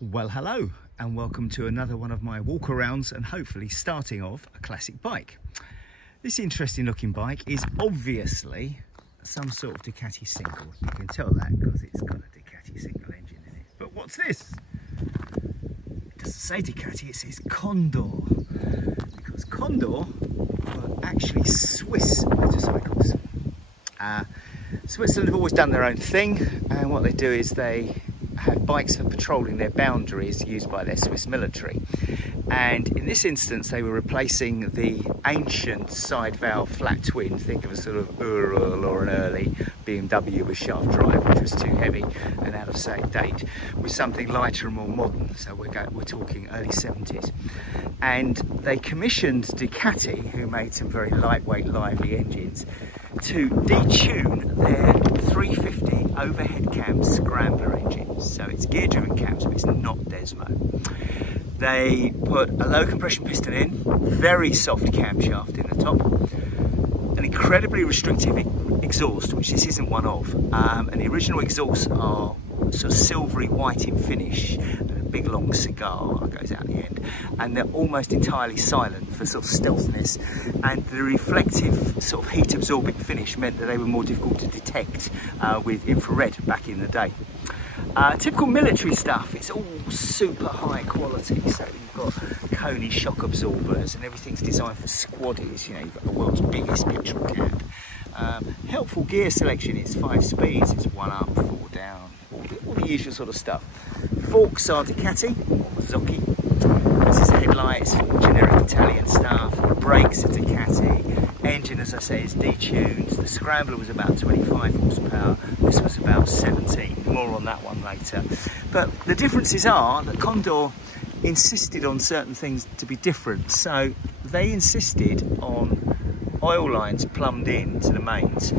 Well, hello and welcome to another one of my walk-arounds and hopefully starting off a classic bike. This interesting looking bike is obviously some sort of Ducati single. You can tell that because it's got a Ducati single engine in it. But what's this? It doesn't say Ducati, it says Condor. Because Condor are actually Swiss motorcycles. Switzerland have always done their own thing, and what they do is they have bikes for patrolling their boundaries used by their Swiss military. And in this instance, they were replacing the ancient side valve flat twin, think of a sort of Ural or an early BMW with shaft drive, which was too heavy and out of date, with something lighter and more modern. So we're talking early 70s. And they commissioned Ducati, who made some very lightweight, lively engines, to detune their 350 overhead cam scrambler engines. So it's gear driven cams, but it's not Desmo. They put a low compression piston in, very soft camshaft in the top, an incredibly restrictive exhaust, which this isn't one of, and the original exhausts are sort of silvery white in finish, and a big long cigar goes out the end, and they're almost entirely silent for sort of stealthiness, and the reflective sort of heat absorbing finish meant that they were more difficult to detect with infrared back in the day. Typical military stuff, it's all super high quality, so you've got Coney shock absorbers and everything's designed for squaddies. You know, you've got the world's biggest petrol cab. Helpful gear selection, it's 5 speeds, it's 1 up, 4 down, all the usual sort of stuff. Forks are Ducati or Mazzocchi. This is headlights, generic Italian stuff. Brakes are Ducati. Engine, as I say, is detuned. The scrambler was about 25 horsepower. This was about 17. More on that one later. But the differences are that Condor insisted on certain things to be different. So they insisted on oil lines plumbed in to the mains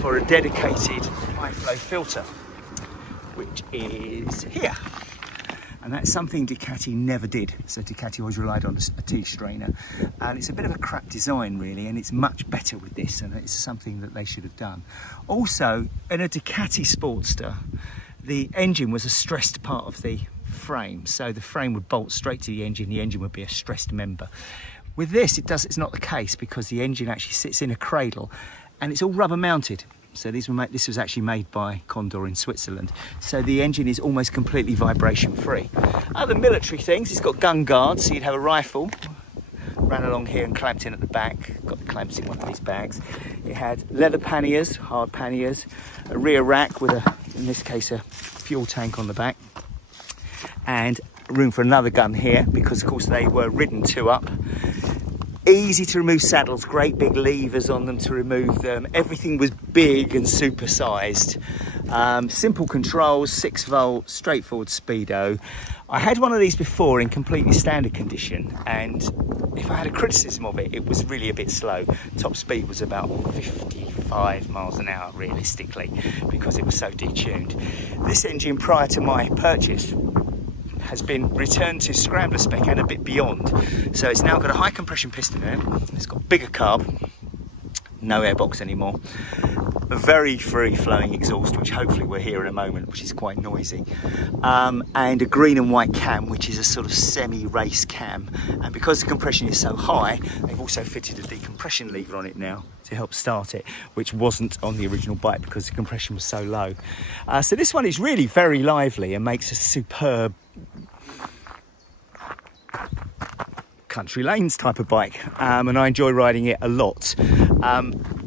for a dedicated high flow filter, which is here. And that's something Ducati never did. So Ducati always relied on a T-strainer. And it's a bit of a crap design really, and it's much better with this, and it's something that they should have done. Also, in a Ducati Sportster, the engine was a stressed part of the frame. So the frame would bolt straight to the engine would be a stressed member. With this, it's not the case, because the engine actually sits in a cradle and it's all rubber mounted. So this was actually made by Condor in Switzerland. So the engine is almost completely vibration free. Other military things, it's got gun guards, so you'd have a rifle, ran along here and clamped in at the back, got the clamps in one of these bags. It had leather panniers, hard panniers, a rear rack with in this case, a fuel tank on the back, and room for another gun here, because of course they were ridden 2 up. Easy to remove saddles, great big levers on them to remove them. Everything was big and supersized. Simple controls, 6 volt, straightforward speedo. I had one of these before in completely standard condition, and if I had a criticism of it, it was really a bit slow. Top speed was about 55 miles an hour realistically, because it was so detuned. This engine, prior to my purchase, has been returned to scrambler spec and a bit beyond. So it's now got a high compression piston in it, it's got bigger carb, no airbox anymore, a very free flowing exhaust, which hopefully we'll hear in a moment, which is quite noisy, and a green and white cam, which is a sort of semi-race cam. And because the compression is so high, they've also fitted a decompression lever on it now to help start it, which wasn't on the original bike because the compression was so low. So this one is really very lively and makes a superb country lanes type of bike, and I enjoy riding it a lot.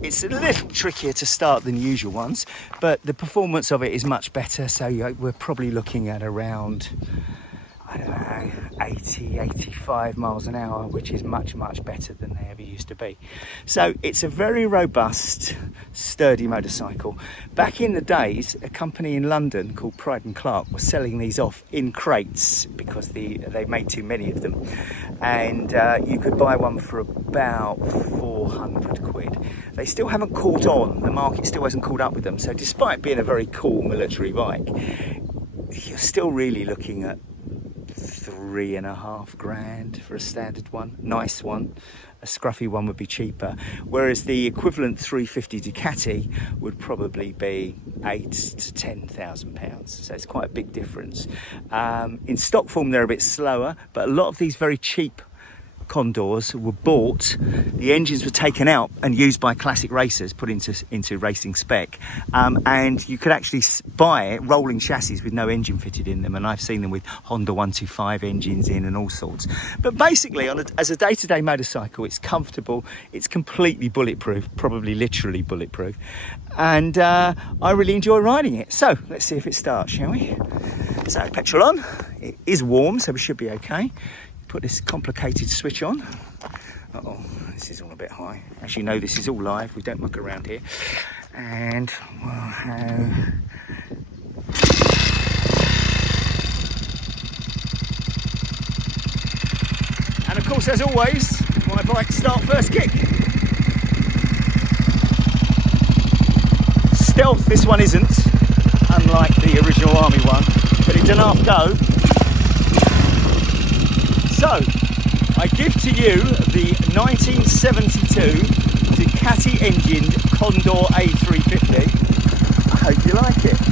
It's a little trickier to start than usual ones, but the performance of it is much better. So we're probably looking at around, I don't know, 80, 85 miles an hour, which is much, much better than they ever used to be. So it's a very robust, sturdy motorcycle. Back in the days, a company in London called Pride and Clark was selling these off in crates because they made too many of them. And you could buy one for about 400 quid. They still haven't caught on. The market still hasn't caught up with them. So despite being a very cool military bike, you're still really looking at 3.5 grand for a standard one, nice one. A scruffy one would be cheaper, whereas the equivalent 350 Ducati would probably be £8,000 to £10,000. So it's quite a big difference. In stock form, they're a bit slower, but a lot of these very cheap Condors were bought, the engines were taken out and used by classic racers, put into racing spec, and you could actually buy rolling chassis with no engine fitted in them, and I've seen them with Honda 125 engines in and all sorts. But basically, as a day-to-day motorcycle, it's comfortable, it's completely bulletproof, probably literally bulletproof, and I really enjoy riding it. So let's see if it starts, shall we? So petrol on, it is warm, so we should be okay. Put this complicated switch on. Uh-oh, this is all a bit high. As you know, this is all live, we don't muck around here. And we'll have... And of course, as always, my bike start first kick. Stealth, this one isn't, unlike the original Army one, but it's an half go. So, I give to you the 1972 Ducati engined Condor A350. I hope you like it.